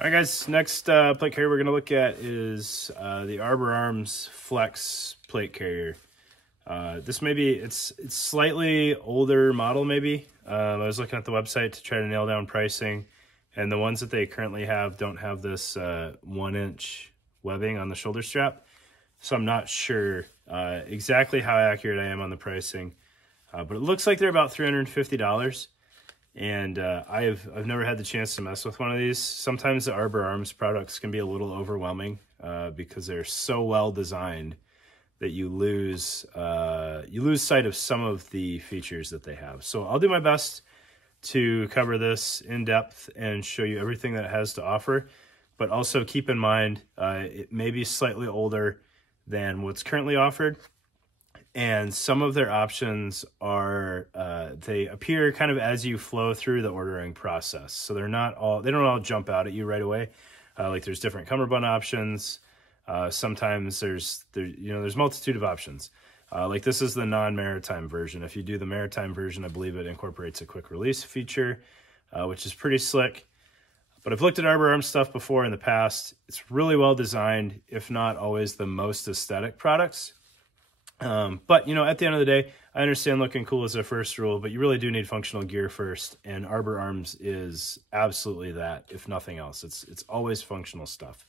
All right, guys, next plate carrier we're going to look at is the Arbor Arms Flex plate carrier. This it's slightly older model maybe. I was looking at the website to try to nail down pricing, and the ones that they currently have don't have this 1-inch webbing on the shoulder strap. So I'm not sure exactly how accurate I am on the pricing, but it looks like they're about $350. And I've never had the chance to mess with one of these. Sometimes the Arbor Arms products can be a little overwhelming because they're so well designed that you lose sight of some of the features that they have. So I'll do my best to cover this in depth and show you everything that it has to offer, but also keep in mind it may be slightly older than what's currently offered. And some of their options are, they appear kind of as you flow through the ordering process. So they don't all jump out at you right away. Like there's different cummerbund options. Sometimes there's multitude of options. Like this is the non-maritime version. If you do the maritime version, I believe it incorporates a quick release feature, which is pretty slick. But I've looked at Arbor Arms stuff before in the past. It's really well designed, if not always the most aesthetic products. But, at the end of the day, I understand looking cool is their first rule, but you really do need functional gear first, and Arbor Arms is absolutely that, if nothing else. It's always functional stuff.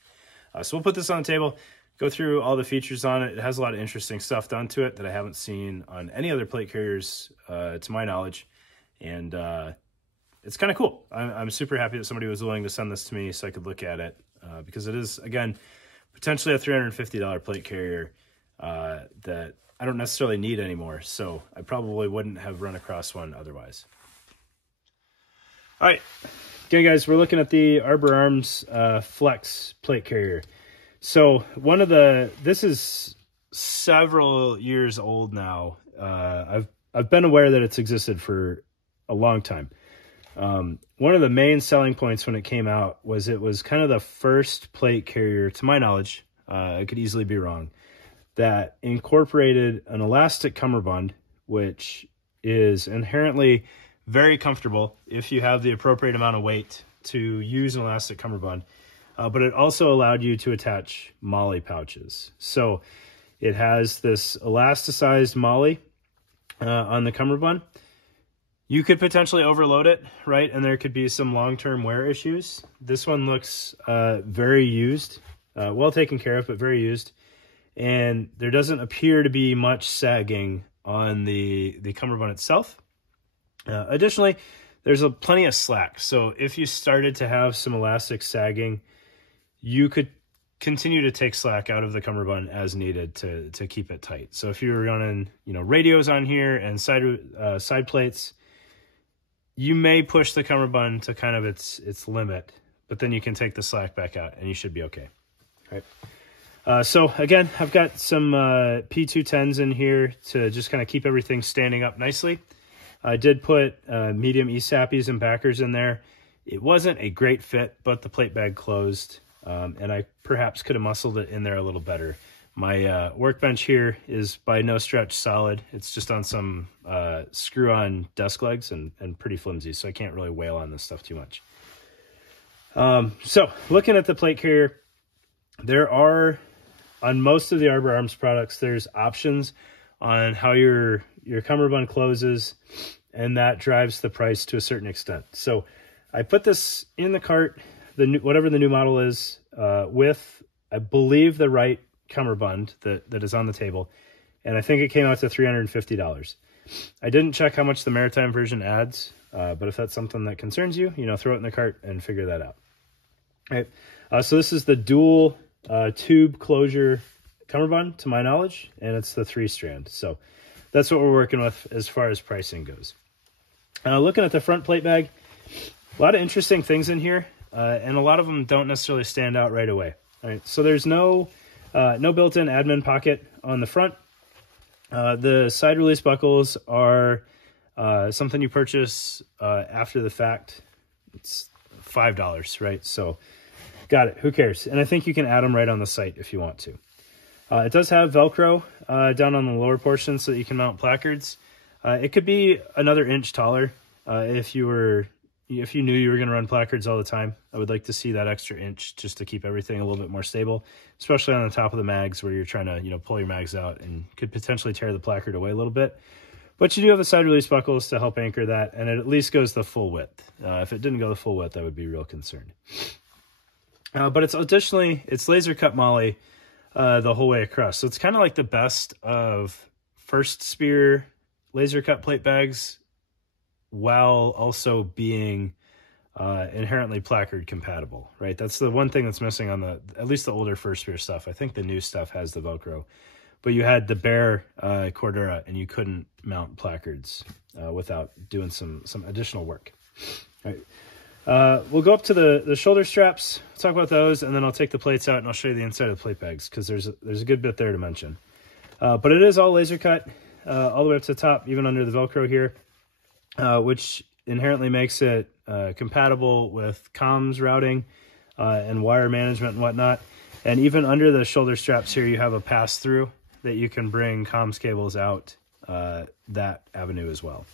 So we'll put this on the table, go through all the features on it. It has a lot of interesting stuff done to it that I haven't seen on any other plate carriers, to my knowledge, and it's kind of cool. I'm super happy that somebody was willing to send this to me so I could look at it, because it is, again, potentially a $350 plate carrier that I don't necessarily need anymore, so I probably wouldn't have run across one otherwise. All right, okay, guys, we're looking at the Arbor Arms Flex plate carrier. So this is several years old now. I've been aware that it's existed for a long time. One of the main selling points when it came out was it was kind of the first plate carrier, to my knowledge, I could easily be wrong, that incorporated an elastic cummerbund, which is inherently very comfortable if you have the appropriate amount of weight to use an elastic cummerbund, but it also allowed you to attach MOLLE pouches. So it has this elasticized MOLLE on the cummerbund. You could potentially overload it, right? And there could be some long-term wear issues. This one looks very used, well taken care of, but very used. And there doesn't appear to be much sagging on the cummerbund itself. Additionally, there's plenty of slack. So if you started to have some elastic sagging, you could continue to take slack out of the cummerbund as needed to keep it tight. So if you were running, radios on here and side plates, you may push the cummerbund to kind of its limit, but then you can take the slack back out and you should be okay. All right. So again, I've got some P210s in here to just kind of keep everything standing up nicely. I did put medium ESAPs and backers in there. It wasn't a great fit, but the plate bag closed, and I perhaps could have muscled it in there a little better. My workbench here is by no stretch solid. It's just on some screw-on desk legs and pretty flimsy, so I can't really wail on this stuff too much. So looking at the plate carrier, there are, on most of the Arbor Arms products, there's options on how your cummerbund closes, and that drives the price to a certain extent. So I put this in the cart, whatever the new model is, with, I believe, the right cummerbund that is on the table, and I think it came out to $350. I didn't check how much the maritime version adds, but if that's something that concerns you, throw it in the cart and figure that out. All right, so this is the dual tube closure cummerbund, to my knowledge, and it's the 3-strand. So that's what we're working with as far as pricing goes. Looking at the front plate bag, a lot of interesting things in here, and a lot of them don't necessarily stand out right away. All right, so there's no built-in admin pocket on the front. The side release buckles are something you purchase after the fact. It's $5, right? So got it. Who cares? And I think you can add them right on the site if you want to. It does have Velcro down on the lower portion so that you can mount placards. It could be another inch taller if you were if you knew you were going to run placards all the time, I would like to see that extra inch just to keep everything a little bit more stable, especially on the top of the mags where you're trying to, you know, pull your mags out and could potentially tear the placard away a little bit. But you do have the side release buckles to help anchor that, and it at least goes the full width. If it didn't go the full width, I would be real concerned. But it's additionally, it's laser cut moly the whole way across. So it's kind of like the best of first spear laser cut plate bags while also being inherently placard compatible, right? That's the one thing that's missing on at least the older first spear stuff. I think the new stuff has the Velcro. But you had the bare Cordura, and you couldn't mount placards without doing some additional work. All right. We'll go up to the shoulder straps, talk about those, and then I'll take the plates out and I'll show you the inside of the plate bags because there's a good bit there to mention. But it is all laser cut all the way up to the top, even under the Velcro here, which inherently makes it compatible with comms routing and wire management and whatnot. And even under the shoulder straps here, you have a pass-through that you can bring comms cables out that avenue as well.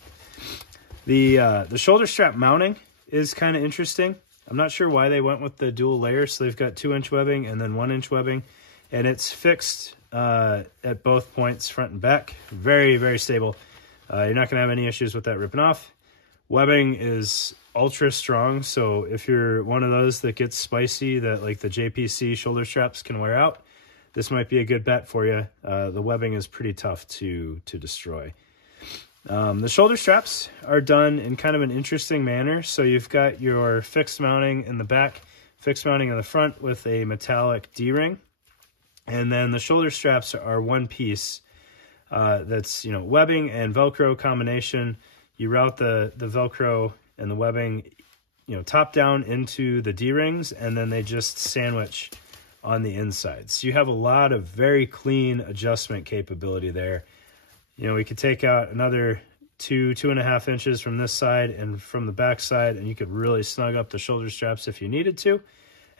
The shoulder strap mounting is kind of interesting. I'm not sure why they went with the dual layer. So they've got 2-inch webbing and then 1-inch webbing, and it's fixed at both points, front and back. Very, very stable. You're not going to have any issues with that ripping off. Webbing is ultra strong, so if you're one of those that gets spicy that like the JPC shoulder straps can wear out, this might be a good bet for you. The webbing is pretty tough to destroy. The shoulder straps are done in kind of an interesting manner. So you've got your fixed mounting in the back, fixed mounting in the front with a metallic D-ring. And then the shoulder straps are one piece that's, you know, webbing and Velcro combination. You route the Velcro and the webbing, you know, top down into the D-rings, and then they just sandwich on the inside. So you have a lot of very clean adjustment capability there. You know, we could take out another 2.5 inches from this side and from the back side, and you could really snug up the shoulder straps if you needed to.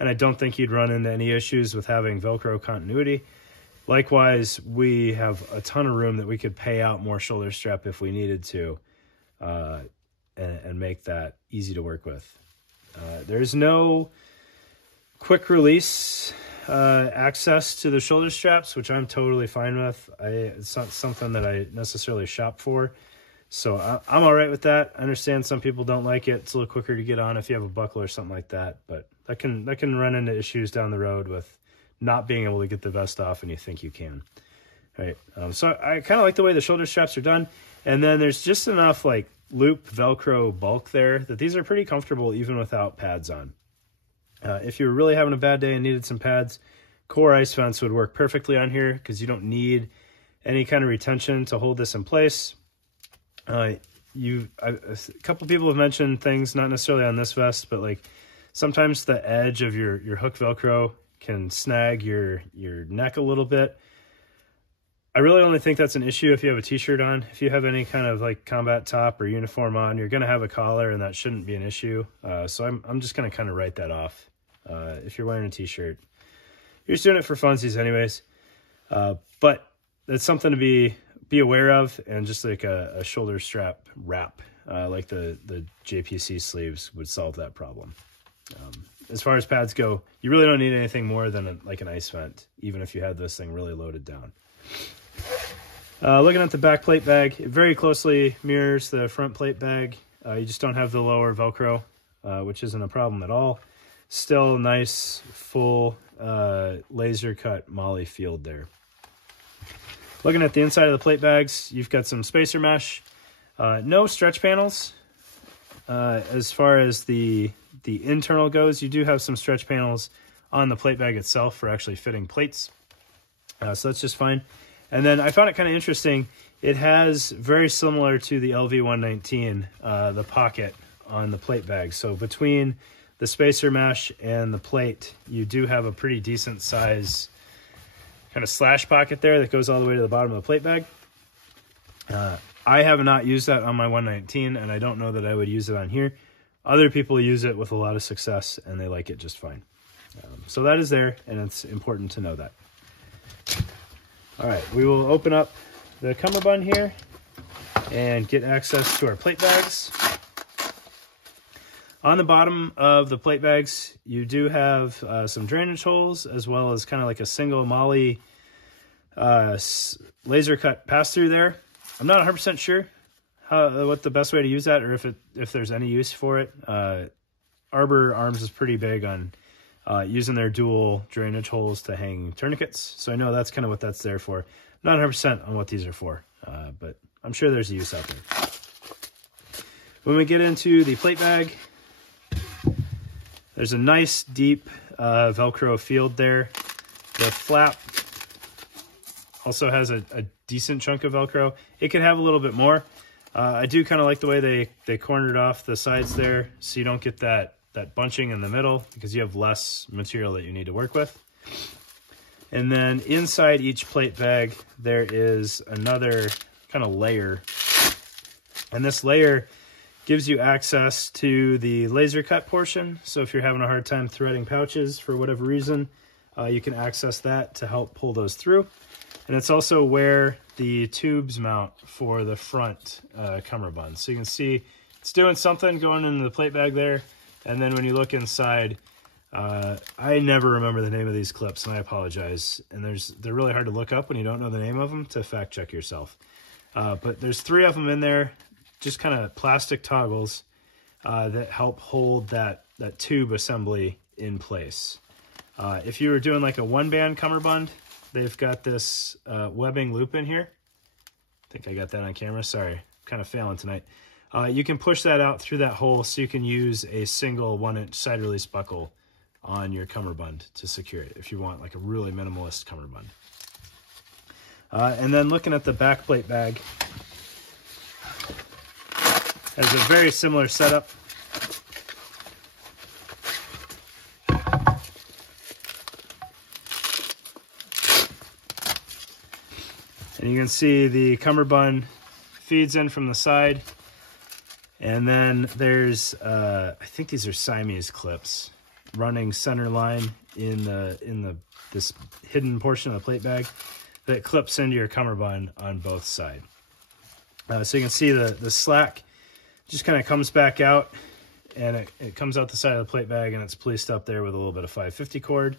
And I don't think you'd run into any issues with having Velcro continuity. Likewise, we have a ton of room that we could pay out more shoulder strap if we needed to, and make that easy to work with. There's no quick release access to the shoulder straps, which I'm totally fine with. It's not something that I necessarily shop for, so I'm all right with that. I understand some people don't like it. It's a little quicker to get on if you have a buckle or something like that, but that can run into issues down the road with not being able to get the vest off and you think you can. All right, so I kind of like the way the shoulder straps are done, and then there's just enough like loop Velcro bulk there that these are pretty comfortable even without pads on. If you were really having a bad day and needed some pads, Core Ice Fence would work perfectly on here because you don't need any kind of retention to hold this in place. A couple people have mentioned things, not necessarily on this vest, but like sometimes the edge of your hook Velcro can snag your neck a little bit. I really only think that's an issue if you have a t-shirt on. If you have any kind of like combat top or uniform on, you're going to have a collar and that shouldn't be an issue. So I'm just going to kind of write that off. If you're wearing a t-shirt, you're just doing it for funsies anyways. But it's something to be aware of, and just like a shoulder strap wrap, like the JPC sleeves would solve that problem. As far as pads go, you really don't need anything more than like an ice vent, even if you had this thing really loaded down. Looking at the back plate bag, it very closely mirrors the front plate bag. You just don't have the lower Velcro, which isn't a problem at all. Still nice, full laser cut moly field there. Looking at the inside of the plate bags, you've got some spacer mesh. No stretch panels. As far as the internal goes, you do have some stretch panels on the plate bag itself for actually fitting plates. So that's just fine. And then I found it kind of interesting. It has, very similar to the LV119, the pocket on the plate bag. So between the spacer mesh and the plate, you do have a pretty decent size kind of slash pocket there that goes all the way to the bottom of the plate bag. I have not used that on my 119, and I don't know that I would use it on here. Other people use it with a lot of success, and they like it just fine. So that is there, and it's important to know that. All right, we will open up the cummerbund here and get access to our plate bags. On the bottom of the plate bags, you do have some drainage holes, as well as kind of like a single moly laser cut pass through there. I'm not 100% sure what the best way to use that, or if there's any use for it. Arbor Arms is pretty big on using their dual drainage holes to hang tourniquets, so I know that's kind of what that's there for. Not 100% on what these are for, but I'm sure there's a use out there. When we get into the plate bag, there's a nice deep Velcro field there. The flap also has a decent chunk of Velcro. It could have a little bit more. I do kind of like the way they cornered off the sides there, so you don't get that bunching in the middle, because you have less material that you need to work with. And then inside each plate bag, there is another kind of layer. And this layer gives you access to the laser cut portion. So if you're having a hard time threading pouches for whatever reason, you can access that to help pull those through. And it's also where the tubes mount for the front cummerbund. So you can see it's doing something going into the plate bag there. And then when you look inside, I never remember the name of these clips, and I apologize. And they're really hard to look up when you don't know the name of them, to fact check yourself. But there's 3 of them in there, just kind of plastic toggles that help hold that tube assembly in place. If you were doing like a 1-band cummerbund, they've got this webbing loop in here. I think I got that on camera. Sorry, I'm kind of failing tonight. You can push that out through that hole, so you can use a single 1-inch side release buckle on your cummerbund to secure it if you want like a really minimalist cummerbund. And then looking at the back plate bag, has a very similar setup. And you can see the cummerbund feeds in from the side. And then there's, I think these are Siamese clips running center line in this hidden portion of the plate bag that clips into your cummerbund on both sides. So you can see the slack just kind of comes back out, and it comes out the side of the plate bag, and it's policed up there with a little bit of 550 cord.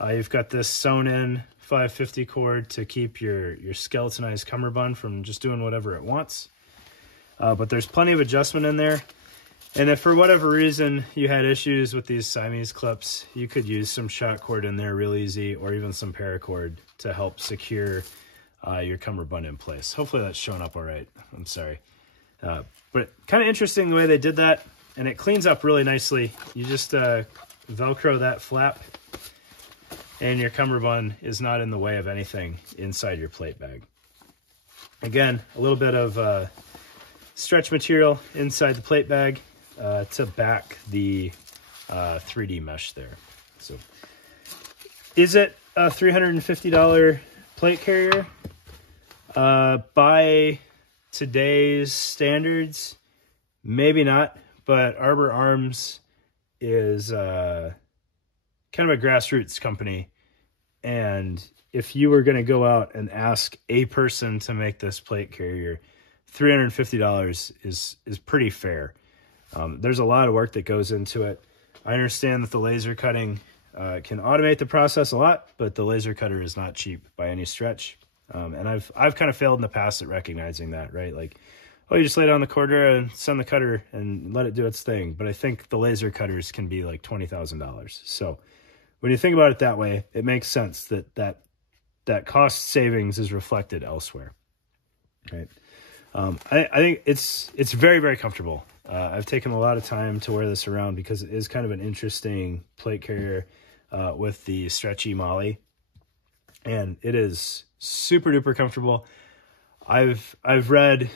You've got this sewn in 550 cord to keep your skeletonized cummerbund from just doing whatever it wants. But there's plenty of adjustment in there. And if for whatever reason you had issues with these Siamese clips, you could use some shot cord in there real easy, or even some paracord to help secure your cummerbund in place. Hopefully that's showing up all right. I'm sorry. But kind of interesting the way they did that, and it cleans up really nicely. You just Velcro that flap, and your cummerbund is not in the way of anything inside your plate bag. Again, a little bit of stretch material inside the plate bag to back the 3D mesh there. So, is it a $350 plate carrier? By today's standards, maybe not, but Arbor Arms is kind of a grassroots company, and if you were going to go out and ask a person to make this plate carrier, $350 is pretty fair. There's a lot of work that goes into it. I understand that the laser cutting can automate the process a lot, but the laser cutter is not cheap by any stretch. And I've kind of failed in the past at recognizing that, right? Like, oh, you just lay down the quarter and send the cutter and let it do its thing. But I think the laser cutters can be like $20,000. So when you think about it that way, it makes sense that cost savings is reflected elsewhere, right? I think it's very, very comfortable. I've taken a lot of time to wear this around because it is kind of an interesting plate carrier with the stretchy molly, and it is super duper comfortable. I've read,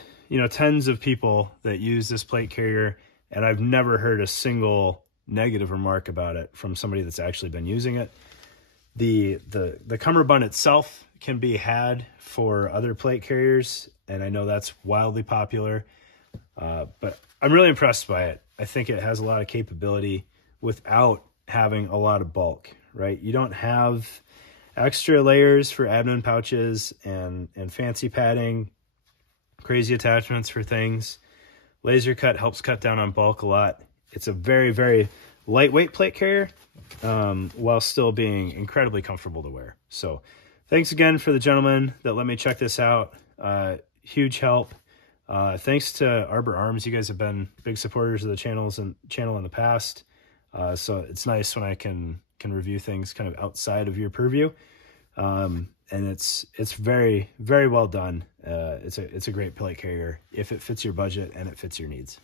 tons of people that use this plate carrier, and I've never heard a single negative remark about it from somebody that's actually been using it. The cummerbund itself can be had for other plate carriers, and I know that's wildly popular, but I'm really impressed by it. I think it has a lot of capability without having a lot of bulk, right? You don't have extra layers for admin pouches and fancy padding, crazy attachments for things. Laser cut helps cut down on bulk a lot, it's a very, very lightweight plate carrier, while still being incredibly comfortable to wear. So thanks again for the gentleman that let me check this out. Huge help. Thanks to Arbor Arms. You guys have been big supporters of the channel in the past. So it's nice when I can review things kind of outside of your purview. And it's very, very well done. It's a great plate carrier if it fits your budget and it fits your needs.